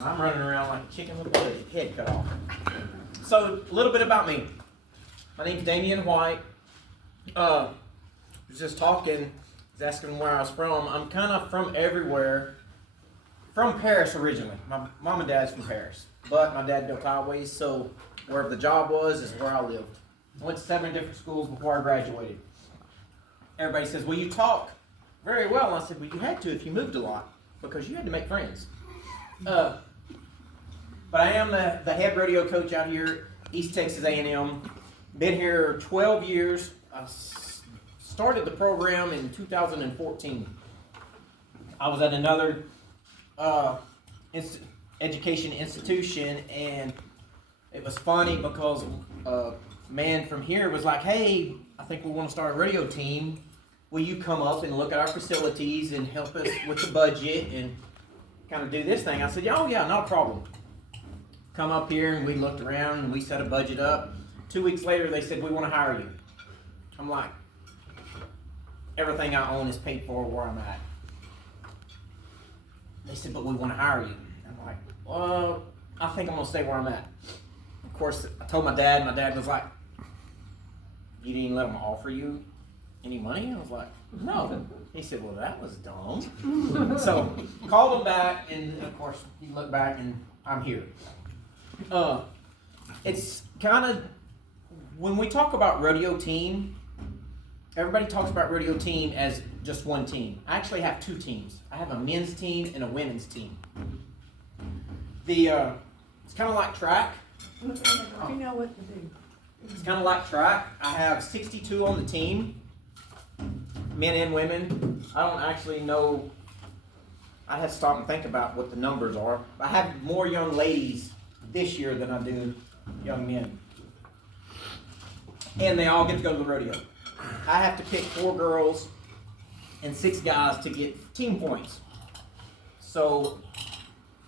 I'm running around like a chicken with the head cut off. So, a little bit about me. My name's Dameon White. Was just talking, was asking where I was from. I'm kind of from everywhere. From Paris originally. My mom and dad's from Paris. But my dad built highways, so wherever the job was is where I lived. I went to 7 different schools before I graduated. Everybody says, well, you talk very well. And I said, well, you had to if you moved a lot, because you had to make friends. But I am the head rodeo coach out here, East Texas A&M. Been here 12 years. I started the program in 2014. I was at another education institution, and it was funny because a man from here was like, hey, I think we want to start a rodeo team. Will you come up and look at our facilities and help us with the budget and kind of do this thing? I said, oh yeah, no problem. Come up here, and we looked around and we set a budget up. 2 weeks later, they said, we want to hire you. I'm like, everything I own is paid for where I'm at. They said, but we want to hire you. I'm like, well, I think I'm going to stay where I'm at. Of course, I told my dad was like, you didn't let them offer you any money? I was like, no. He said, well, that was dumb. So, called him back, and of course, he looked back, and I'm here. It's kind of, when we talk about rodeo team, everybody talks about rodeo team as just one team. I actually have 2 teams. I have a men's team and a women's team. It's kind of like track. It's kind of like track. I have 62 on the team, men and women. I don't actually know. I'd have to stop and think about what the numbers are. I have more young ladies this year than I do young men. And they all get to go to the rodeo. I have to pick 4 girls and 6 guys to get team points. So,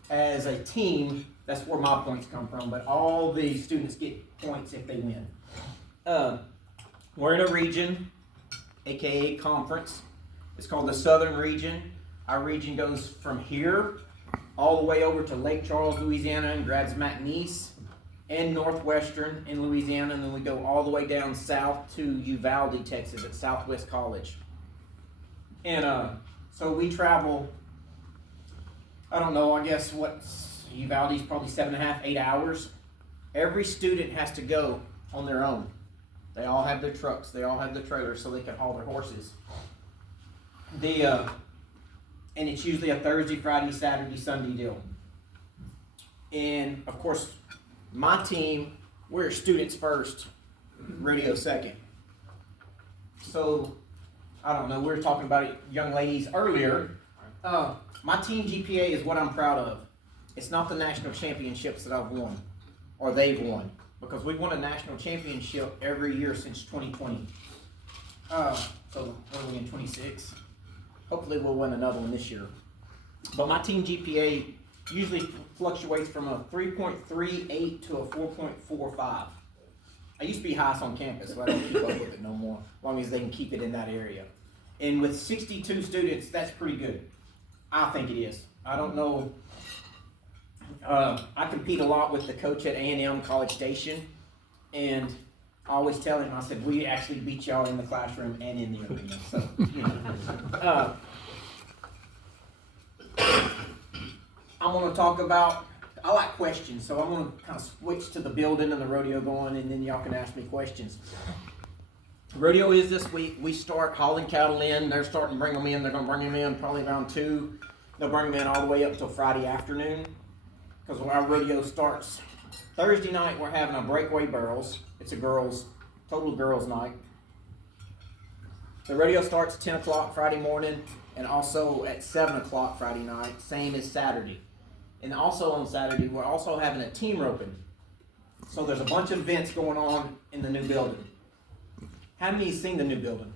as a team, that's where my points come from. But all the students get points if they win. We're in a region, aka conference. It's called the Southern Region. Our region goes from here all the way over to Lake Charles, Louisiana, and grabs McNeese, and Northwestern in Louisiana, and then we go all the way down south to Uvalde, Texas, at Southwest College. And so we travel, I don't know, I guess Uvalde's probably 7.5, 8 hours. Every student has to go on their own. They all have their trucks, they all have their trailers, so they can haul their horses. And it's usually a Thursday, Friday, Saturday, Sunday deal. And of course, my team, we're students first, rodeo second. So, I don't know, we were talking about it, young ladies earlier. My team GPA is what I'm proud of. It's not the national championships that I've won, or they've won, because we've won a national championship every year since 2020. So, what are we in, 26? Hopefully we'll win another one this year. But my team GPA usually fluctuates from a 3.38 to a 4.45. I used to be highest on campus, but I don't keep up with it no more, as long as they can keep it in that area. And with 62 students, that's pretty good. I think it is. I don't know. I compete a lot with the coach at A&M College Station, and I always tell him, I said, we actually beat y'all in the classroom and in the arena. So, you know. I'm going to talk about, I like questions, so I'm going to kind of switch to the building and the rodeo going, and then y'all can ask me questions. Rodeo is this week. We start hauling cattle in. They're starting to bring them in. They're going to bring them in probably around 2. They'll bring them in all the way up till Friday afternoon, because our rodeo starts Thursday night. We're having a breakaway barrels. It's a total girls night. The rodeo starts at 10 o'clock Friday morning, and also at 7 o'clock Friday night, same as Saturday. And also on Saturday, we're also having a team roping. So there's a bunch of events going on in the new building. How many have seen the new building?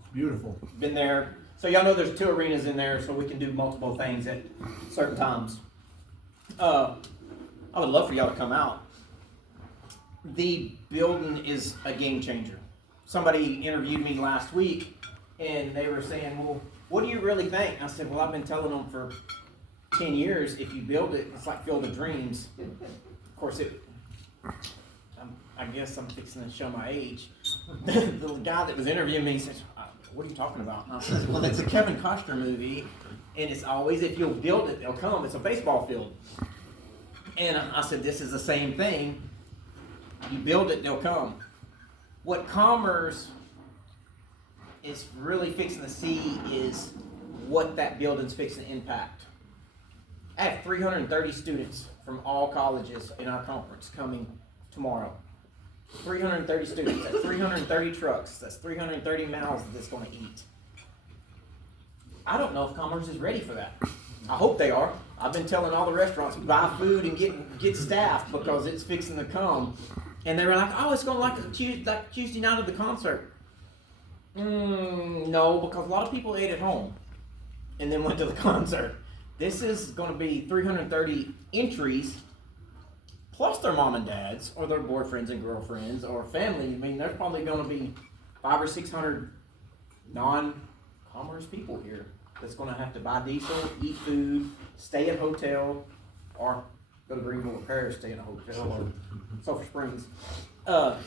It's beautiful. Been there. So y'all know there's 2 arenas in there, so we can do multiple things at certain times. I would love for y'all to come out. The building is a game changer. Somebody interviewed me last week, and they were saying, well, what do you really think? I said, well, I've been telling them for 10 years, if you build it, it's like Field of Dreams. Of course, I guess I'm fixing to show my age. The guy that was interviewing me says, "What are you talking about?" And I said, "Well, it's a Kevin Costner movie, and it's always, if you'll build it, they'll come. It's a baseball field." And I said, "This is the same thing. You build it, they'll come." What Commerce is really fixing to see is what that building's fixing to impact. I have 330 students from all colleges in our conference coming tomorrow. 330 students, that's 330 trucks, that's 330 mouths that's going to eat. I don't know if Commerce is ready for that. I hope they are. I've been telling all the restaurants, buy food and get staff because it's fixing to come. And they were like, "Oh, it's going to like Tuesday night of the concert." No, because a lot of people ate at home and then went to the concert. This is going to be 330 entries, plus their mom and dads, or their boyfriends and girlfriends, or family. I mean, there's probably going to be 500 or 600 non-Commerce people here that's going to have to buy diesel, eat food, stay at hotel, or go to Greenville or Paris, stay in a hotel, or Sulphur Springs. But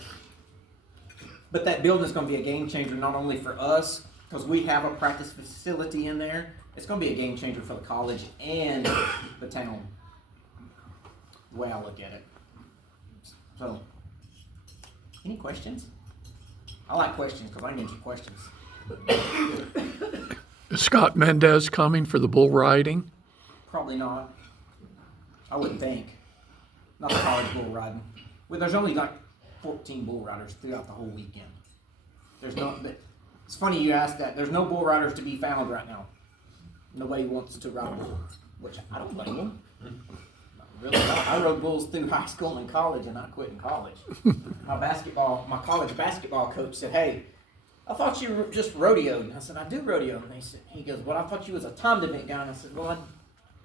that building is going to be a game changer, not only for us, because we have a practice facility in there. It's going to be a game changer for the college and the town, the way I look at it. So, any questions? I like questions because I can answer questions. Is Scott Mendez coming for the bull riding? Probably not. I wouldn't think. Not the college bull riding. Well, there's only like 14 bull riders throughout the whole weekend. There's no. It's funny you asked that. There's no bull riders to be found right now. Nobody wants to ride a bull, which I don't blame them. Really, I rode bulls through high school and college, and I quit in college. My college basketball coach said, "Hey, I thought you were just rodeoed." And I said, "I do rodeo." And he goes, "Well, I thought you was a timed event guy." And I said, "Well,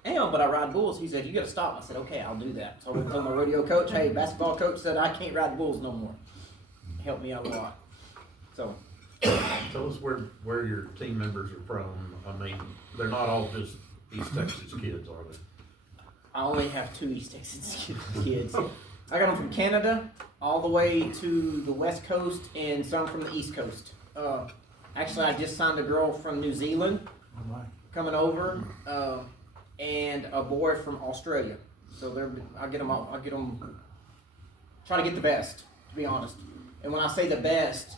I am, but I ride bulls." He said, "You got to stop." I said, "Okay, I'll do that." So I told my rodeo coach, "Hey, basketball coach said I can't ride bulls no more." It helped me out a lot. So. Tell us where your team members are from. I mean, they're not all just East Texas kids, are they? I only have 2 East Texas kids. I got them from Canada all the way to the West Coast and some from the East Coast. Actually, I just signed a girl from New Zealand coming over, and a boy from Australia. So I get them. Try to get the best, to be honest. And when I say the best,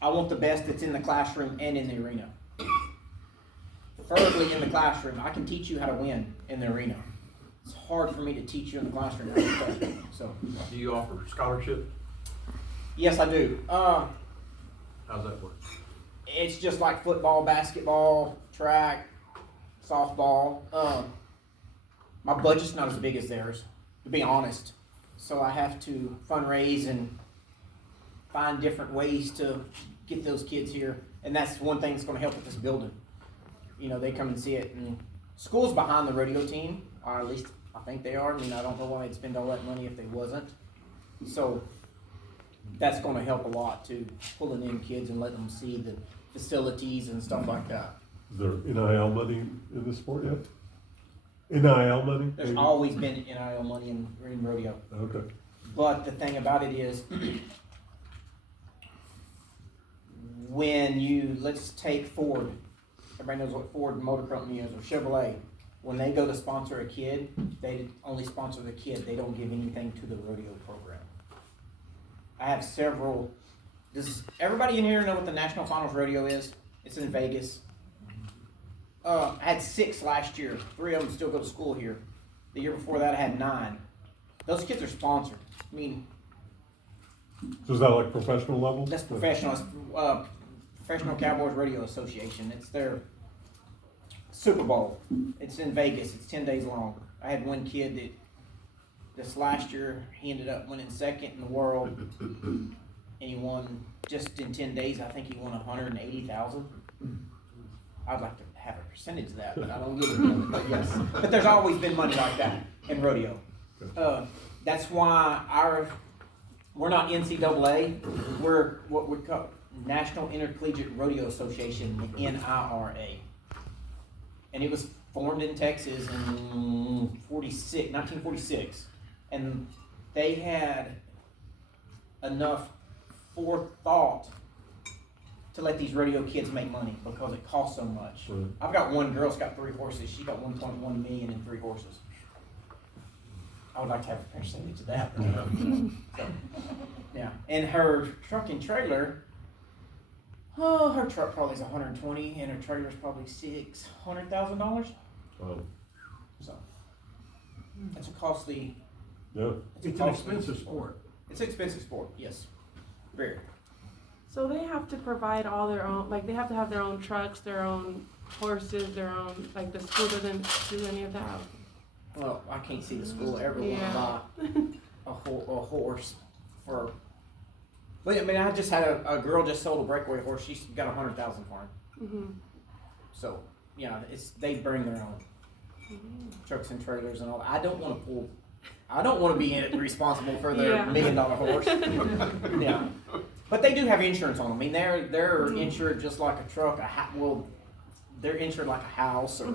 I want the best that's in the classroom and in the arena. Preferably in the classroom. I can teach you how to win in the arena. It's hard for me to teach you in the classroom how to play. So, Do you offer scholarship? yes, I do. How's that work? It's just like football, basketball, track, softball. My budget's not as big as theirs, to be honest. So I have to fundraise and find different ways to get those kids here. And that's one thing that's going to help with this building. You know, they come and see it. And school's behind the rodeo team, or at least I think they are. I mean, I don't know why they'd spend all that money if they wasn't. So that's going to help a lot too, pulling in kids and letting them see the facilities and stuff like that. Is there NIL money in the sport yet? NIL money? There's maybe? always been NIL money in rodeo. Okay. But the thing about it is, when let's take Ford. Everybody knows what Ford Motor Company is, or Chevrolet. When they go to sponsor a kid, they only sponsor the kid. They don't give anything to the rodeo program. I have several. Does everybody in here know what the National Finals Rodeo is? It's in Vegas. I had 6 last year. 3 of them still go to school here. The year before that, I had 9. Those kids are sponsored. I mean, So is that like professional level? that's professional. It's, Professional Cowboys Rodeo Association. It's their Super Bowl. It's in Vegas. It's 10 days long. I had one kid that this last year, he ended up winning 2nd in the world, and he won just in 10 days. I think he won $180,000. I'd like to have a percentage of that, but I don't get it. But yes, but there's always been money like that in rodeo. That's why we're not NCAA. We're what we call National Intercollegiate Rodeo Association, the NIRA. And it was formed in Texas in 1946, and they had enough forethought to let these rodeo kids make money because it costs so much. Right. I've got one girl's got 3 horses. She got 1.1 million in 3 horses. I would like to have a percentage of that. So, yeah, and her truck and trailer. Oh, her truck probably is 120, and her trailer is probably $600,000. So it's a costly. Yeah. It's an expensive sport. It's an expensive sport. Yes, very. So they have to provide all their own, like they have to have their own trucks, their own horses, their own, like the school doesn't do any of that. Well, I can't see the school ever want Yeah. to buy a horse for. But I mean, I just had a girl just sold a breakaway horse. She's got 100,000 for him. Mm-hmm. So yeah, they bring their own trucks and trailers and all that. I don't want to be responsible for their Yeah. $1 million horse. Yeah, but they do have insurance on them. I mean, they're insured just like a truck. They're insured like a house or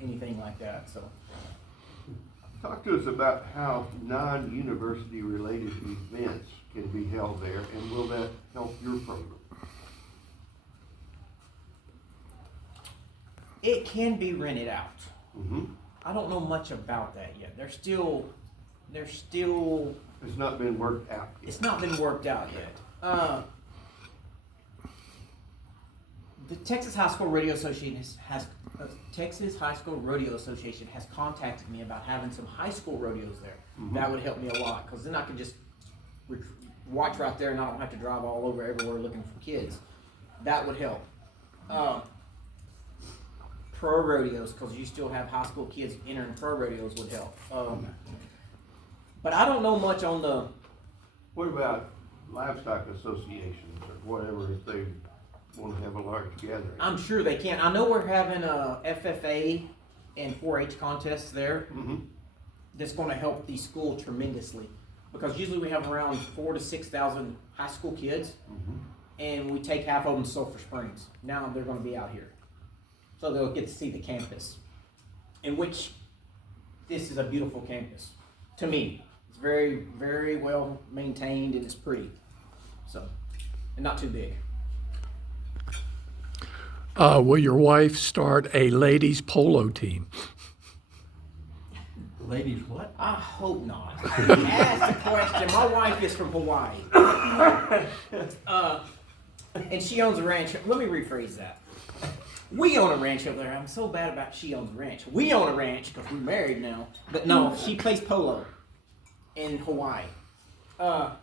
anything like that. So. Talk to us about how non-university related events can be held there, and will that help your program? It can be rented out. Mm-hmm. I don't know much about that yet. They're still. It's not been worked out yet. It's not been worked out yet. The Texas High School Rodeo Association has contacted me about having some high school rodeos there. Mhm. That would help me a lot because then I can just watch right there and I don't have to drive all over everywhere looking for kids. That would help. Pro rodeos, because you still have high school kids entering pro rodeos, would help. But I don't know much on the. What about livestock associations or whatever if they want to have a large gathering? I'm sure they can. I know we're having a FFA and 4-H contests there. Mm-hmm. That's going to help the school tremendously because usually we have around 4,000 to 6,000 high school kids, and we take half of them to Sulphur Springs. Now they're going to be out here, so they'll get to see the campus, in which this is a beautiful campus to me. It's very, very well maintained and it's pretty, so and not too big. Will your wife start a ladies polo team? Ladies, what? I hope not. Ask the question. My wife is from Hawaii. And she owns a ranch. Let me rephrase that. We own a ranch over there. I'm so bad about she owns a ranch. We own a ranch because we're married now. But no, she plays polo in Hawaii. I'm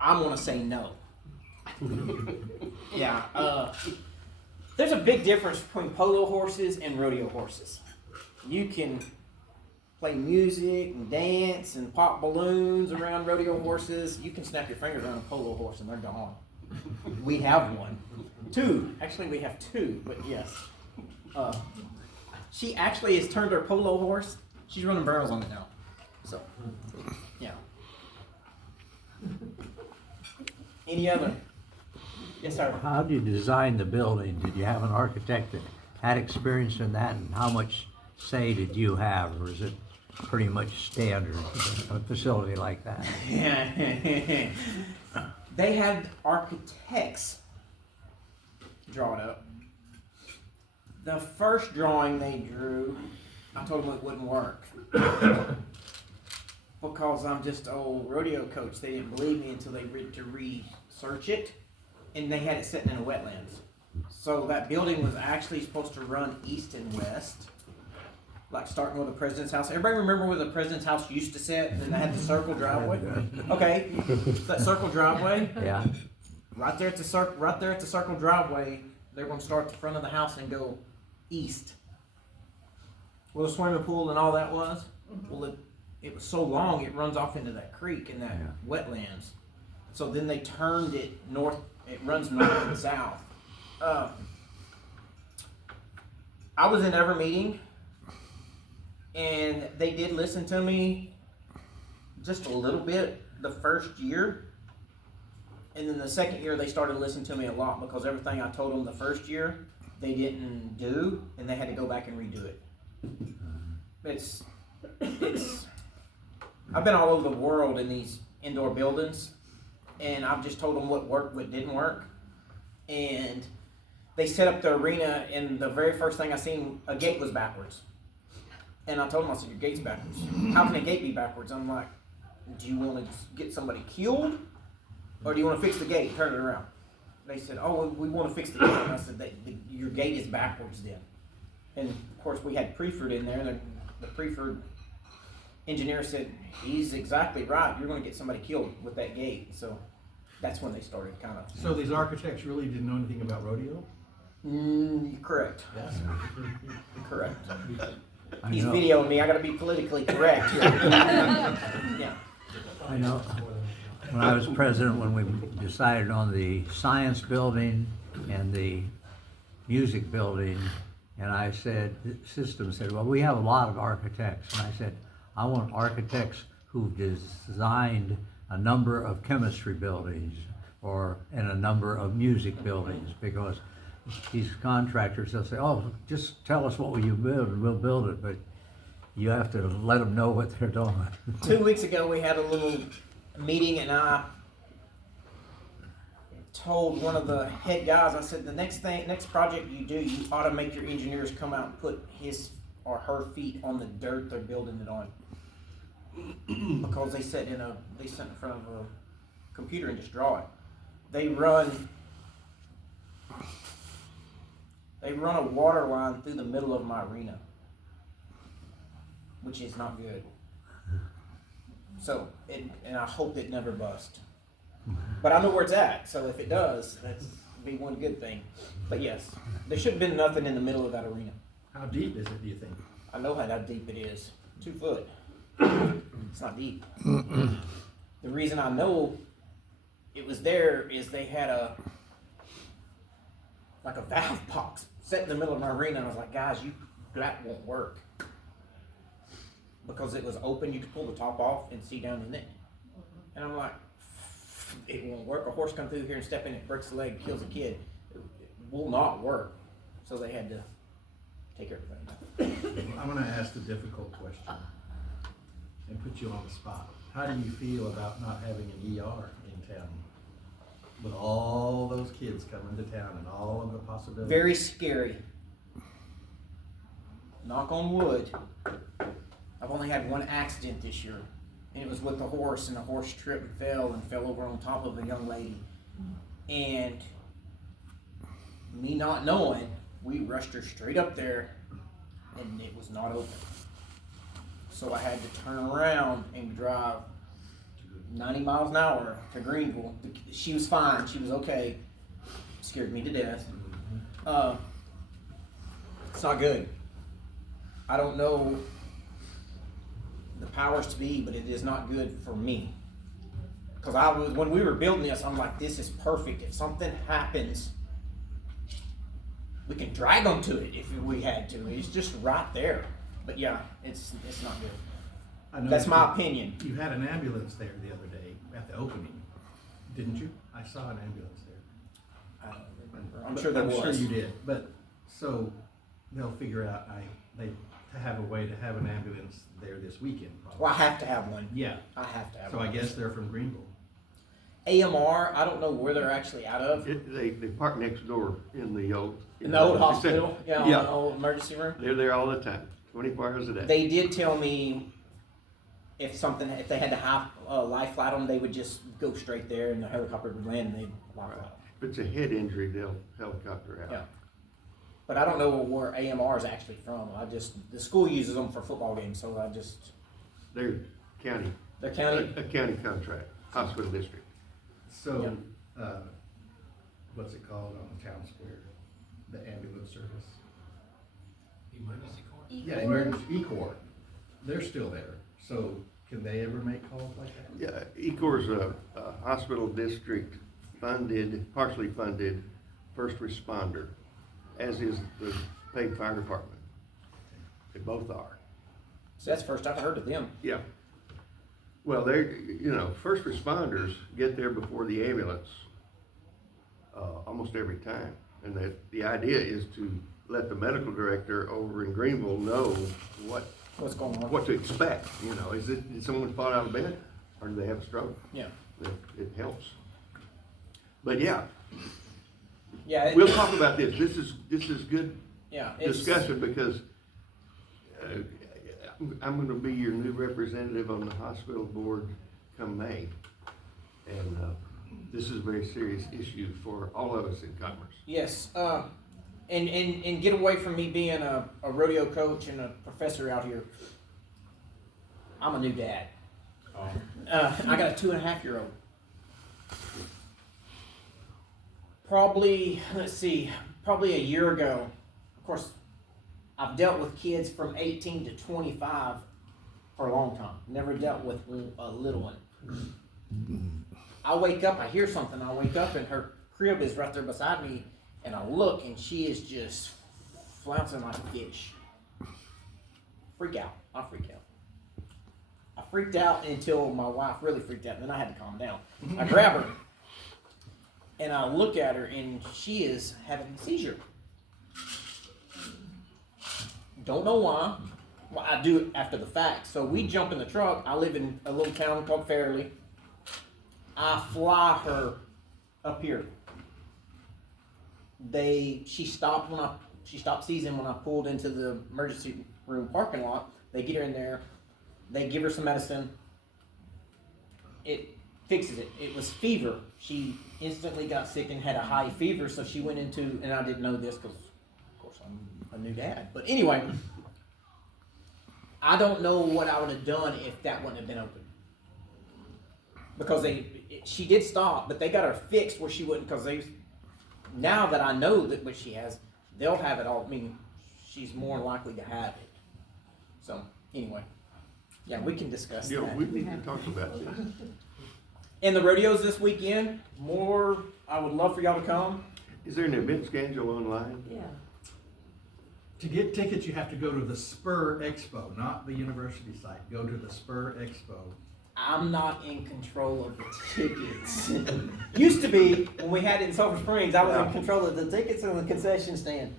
going to say no. Yeah. There's a big difference between polo horses and rodeo horses. You can play music and dance and pop balloons around rodeo horses. You can snap your fingers around a polo horse and they're gone. We have one. 2. Actually, we have 2, but yes. She actually has turned her polo horse. She's running barrels on it now. So, yeah. Any other? Yes, sir. How did you design the building? Did you have an architect that had experience in that, and how much say did you have, or is it pretty much standard a facility like that? They had architects draw it up. The first drawing they drew, I told them it wouldn't work. Because I'm just an old rodeo coach. They didn't believe me until they went to research it. And they had it sitting in the wetlands. So that building was actually supposed to run east and west. Like starting with the president's house. Everybody remember where the president's house used to sit? And they had the circle driveway? Okay. That circle driveway. Yeah. Right there at the circle driveway, they're going to start at the front of the house and go east. Where the swimming pool and all that was. Well, it was so long it runs off into that creek and that wetlands. So then they turned it north. It runs north and south. I was in every meeting, and they did listen to me just a little bit the first year. And then the second year, they started listening to me a lot because everything I told them the first year, they didn't do, and they had to go back and redo it. It's, I've been all over the world in these indoor buildings, and I've just told them what worked, what didn't work. And they set up the arena, and the very first thing I seen, a gate was backwards. And I told them, I said, your gate's backwards. How can a gate be backwards? I'm like, do you want to get somebody killed? Or do you want to fix the gate and turn it around? They said, oh, we want to fix the gate. And I said, your gate is backwards then. And of course, we had Preford in there, and the Preford engineer said, he's exactly right. You're going to get somebody killed with that gate. So that's when they started kind of. So these architects really didn't know anything about rodeo? Correct. Yes. Correct. I He's know. videoing me. I got to be politically correct here. Yeah. I know, when I was president, when we decided on the science building and the music building, and I said, the system said, well, we have a lot of architects. And I said, I want architects who've designed a number of chemistry buildings and a number of music buildings, because these contractors, they'll say, oh, just tell us what will you build and we'll build it, but you have to let them know what they're doing. 2 weeks ago, we had a little meeting, and I told one of the head guys, I said, the next project you do, you ought to make your engineers come out and put his or her feet on the dirt they're building it on. Because they sit in front of a computer and just draw it. They run a water line through the middle of my arena, which is not good. So, and I hope it never busts. But I know where it's at, so if it does, that's be one good thing. But yes, there should have been nothing in the middle of that arena. How deep is it, do you think? I know how deep it is. 2 foot. It's not deep. The reason I know it was there is they had a valve box set in the middle of my arena, and I was like, guys, that won't work. Because it was open, you could pull the top off and see down in it. And I'm like, it won't work. A horse come through here and step in it, breaks the leg, kills a kid. It will not work. So they had to take everything. I'm gonna ask the difficult question and put you on the spot. How do you feel about not having an ER in town? With all those kids coming to town and all of the possibilities? Very scary. Knock on wood. I've only had one accident this year, and it was with the horse, and the horse tripped and fell over on top of a young lady. And me not knowing, we rushed her straight up there, and it was not open. So I had to turn around and drive 90 miles an hour to Greenville. She was fine. She was okay. Scared me to death. It's not good. I don't know the powers to be, but it is not good for me. Because when we were building this, I'm like, this is perfect. If something happens, we can drag them to it if we had to. It's just right there. But yeah, it's not good. I know That's my opinion. You had an ambulance there the other day at the opening, didn't you? I saw an ambulance there. I don't remember. I'm sure there was. I'm sure you did, but, so, they'll figure out, to have a way to have an ambulance there this weekend, probably. Well, I have to have one. Yeah, I have to have so one. I guess they're from Greenville. AMR, I don't know where they're actually out of. They park next door in the old. In the old hospital, yeah, in the old emergency room. They're there all the time, 24 hours a day. They did tell me if they had to have a life flight on, they would just go straight there, and the helicopter would land, and they'd life flight. If it's a head injury, they'll helicopter out. Yeah. But I don't know where AMR is actually from. The school uses them for football games, so They're county. they're county. A county contract, hospital district. So, what's it called on the town square? The ambulance service? Emergency corps? Yeah, emergency, E-Corps. They're still there, so can they ever make calls like that? Yeah, ECOR's a hospital district partially funded first responder, as is the paid fire department. They both are. So that's the first I've heard of them. Yeah. Well, first responders get there before the ambulance, almost every time. And the idea is to let the medical director over in Greenville know What's going on? what to expect, you know, did someone fall out of bed, or do they have a stroke? Yeah. It helps. But yeah, Yeah. we'll talk about this, this is good Yeah. discussion, because I'm gonna be your new representative on the hospital board come May. And, this is a very serious issue for all of us in Commerce. Yes, and get away from me being a rodeo coach and a professor out here. I'm a new dad. I got a 2.5-year-old. Probably a year ago. Of course, I've dealt with kids from 18 to 25 for a long time. Never dealt with a little one. I wake up, I hear something, I wake up and her crib is right there beside me, and I look and she is just flouncing like a fish. Freak out. I freak out. I freaked out until my wife really freaked out, and then I had to calm down. I grab her and I look at her and she is having a seizure. Don't know why. Well, I do it after the fact. So we jump in the truck. I live in a little town called Fairley. I fly her up here. She stopped seizing when I pulled into the emergency room parking lot. They get her in there. They give her some medicine. It fixes it. It was fever. She instantly got sick and had a high fever, so she went into, and I didn't know this because, of course, I'm a new dad. But anyway, I don't know what I would have done if that wouldn't have been open. Because she did stop, but they got her fixed where she wouldn't, because now that I know that what she has, they'll have it all. I mean, she's more likely to have it. So, anyway. Yeah, we can discuss Yeah, that. we need to talk about this. And the rodeos this weekend, I would love for y'all to come. Is there an event schedule online? Yeah. To get tickets, you have to go to the Spur Expo, not the university site. Go to the Spur Expo. I'm not in control of the tickets. Used to be, when we had it in Sulphur Springs, I was in control of the tickets and the concession stand.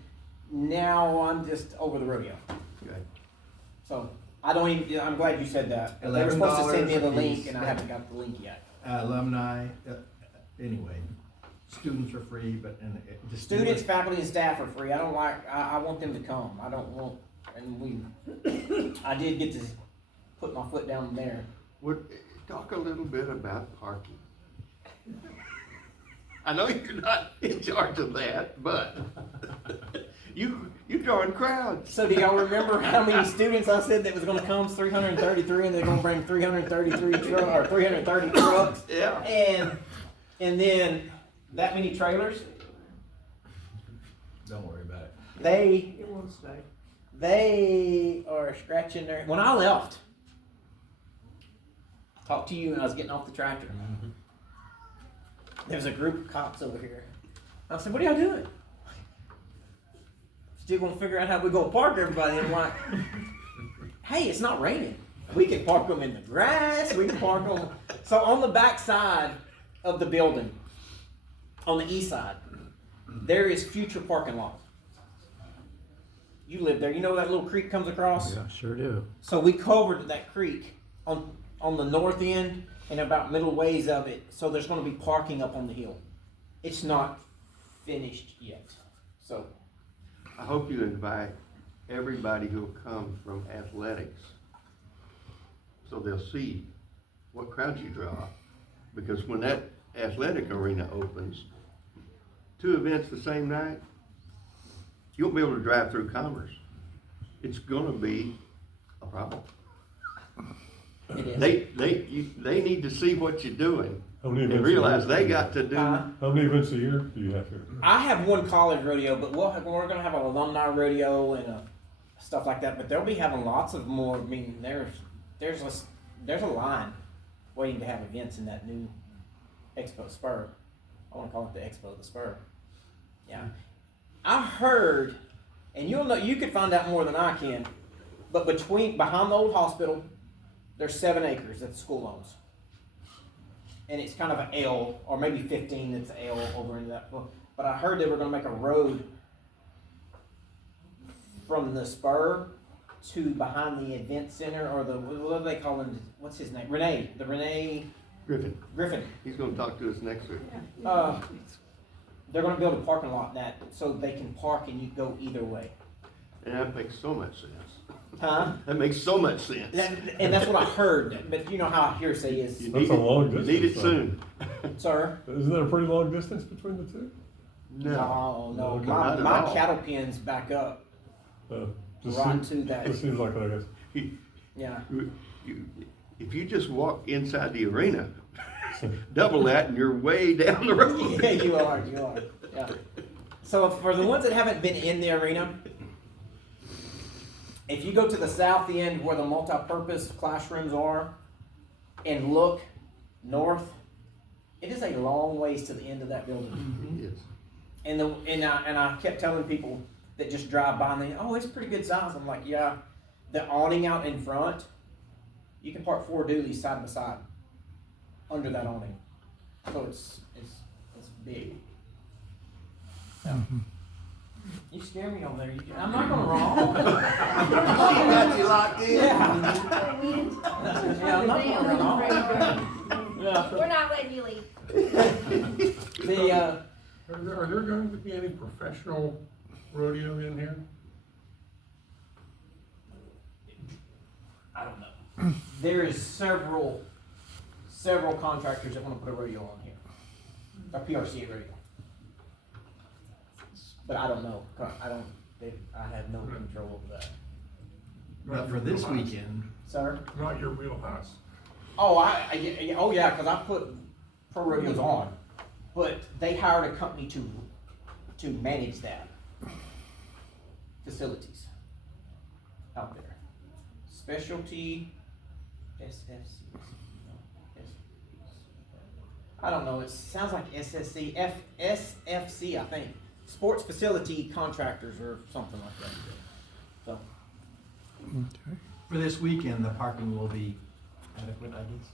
Now I'm just over the rodeo. Okay. So, I'm glad you said that. They were supposed to send me the $11 link, is- and I haven't got the link yet. Alumni, anyway, students are free, but, and it just. Students, faculty, and staff are free. I want them to come. I did get to put my foot down there. Talk a little bit about parking. I know you're not in charge of that, but you're drawing crowds. So do y'all remember how many students I said that was gonna come? 333, and they're gonna bring 330 trucks. Yeah. And then that many trailers. Don't worry about it. They are scratching their. When I left, I talked to you, and I was getting off the tractor. There was a group of cops over here. I said, "What are y'all doing?" Still gonna figure out how we gonna park everybody. And I'm like, "Hey, it's not raining. We can park them in the grass. We can park them." So on the back side of the building, on the east side, there is future parking lot. You live there. You know where that little creek comes across? Yeah, sure do. So we covered that creek on the north end and about middle ways of it. So there's going to be parking up on the hill. It's not finished yet. So I hope you invite everybody who'll come from athletics, so they'll see what crowds you draw. Because when that athletic arena opens, 2 events the same night, you won't be able to drive through Commerce. It's gonna be a problem. it is. They need to see what you're doing How many and events a realize year? they got to do. How many events a year do you have here? I have one college rodeo, but we're going to have an alumni rodeo and stuff like that. But they'll be having lots of more. I mean, there's a line waiting to have events in that new Expo Spur. I want to call it the Expo, the Spur. Yeah, I heard, and you'll know. You could find out more than I can. But behind the old hospital, there's 7 acres that the school owns. And it's kind of an L, or maybe 15 that's an L over into that. but I heard they were gonna make a road from the spur to behind the event center, or what do they call him? What's his name? Renee Griffin. He's gonna talk to us next week. They're gonna build a parking lot that, so they can park and you go either way. And that makes so much sense. Huh? That makes so much sense. And that's what I heard, but you know how hearsay is. You That's need a long it, you need it distance, soon. Sir? Isn't there a pretty long distance between the two? No, Okay. my Not at all. cattle pens back up. Just Right seems- to that. Just seems like that, I guess. Yeah. If you just walk inside the arena, double that and you're way down the road. Yeah, you are. Yeah. So for the ones that haven't been in the arena, if you go to the south end where the multi-purpose classrooms are and look north, it is a long ways to the end of that building. Yes. And I kept telling people that just drive by and they, oh, it's pretty good size. I'm like, yeah. The awning out in front, you can park 4 dualies side by side under that awning. So it's big. Yeah. You scare me over there. I'm not gonna wrong. Got you locked in. Yeah. Yeah, I'm not gonna wrong. Yeah. We're not letting you leave. The Are there going to be any professional rodeo in here? I don't know. There is several contractors that want to put a rodeo on here. A PRCA rodeo. But I don't know. I have no control over that. But for this weekend, Sir? Not your wheelhouse. Oh, oh yeah, because I put pro rodeos on, but they hired a company to manage that facilities out there. Specialty SFC. I don't know. It sounds like SSC, SFC, I think. Sports facility contractors or something like that. So. for this weekend, the parking will be adequate, I guess?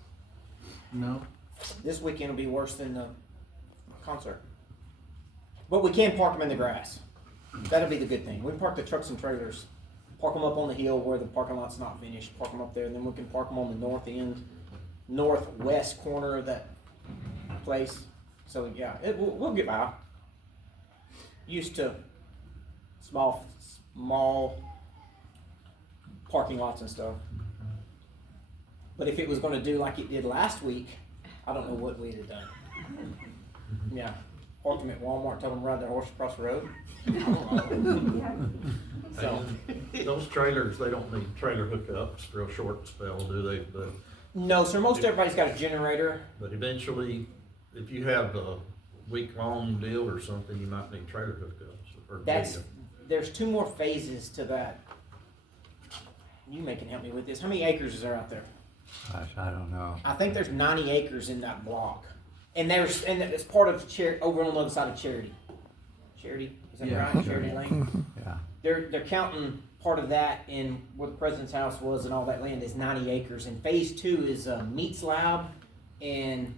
No? This weekend will be worse than the concert. But we can park them in the grass. That'll be the good thing. We can park the trucks and trailers, park them up on the hill where the parking lot's not finished, park them up there, and then we can park them on the north end, northwest corner of that place. So yeah, we'll get by. Used to small parking lots and stuff. But if it was gonna do like it did last week, I don't know what we'd have done. Yeah, parked them at Walmart, told them to ride their horse across the road. I don't know. So, And those trailers, they don't need trailer hookups, real short spell, do they? no, sir, most everybody's got a generator. But eventually, if you have a week-long deal or something, you might need trailer hookups or video. There's 2 more phases to that. You may can help me with this. How many acres is there out there? Gosh, I don't know. I think there's 90 acres in that block. And it's part of over on the other side of Charity. Charity, is that Yeah, right? Charity. Charity Lane? Yeah. They're counting part of that in where the president's house was and all that land is 90 acres. And phase 2 is meats lab and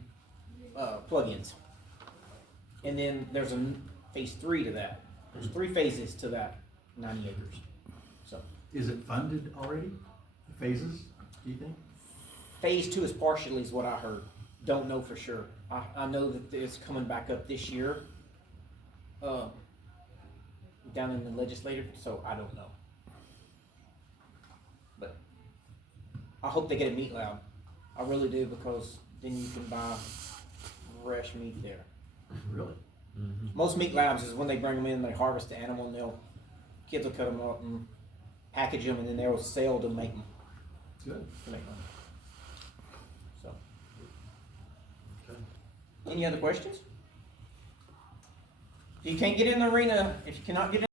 plugins. And then there's a phase 3 to that. There's 3 phases to that 90 acres. So Is it funded already? The phases, do you think? phase 2 is partially is what I heard. Don't know for sure. I know that it's coming back up this year. Down in the legislature, so I don't know. But I hope they get a meat lab. I really do, because then you can buy fresh meat there. Really? Mhm. Most meat labs is when they bring them in, they harvest the animal, and kids will cut them up and package them, and then they will sell to make them. Good. To make money. So, Okay. any other questions? If you can't get in the arena, if you cannot get in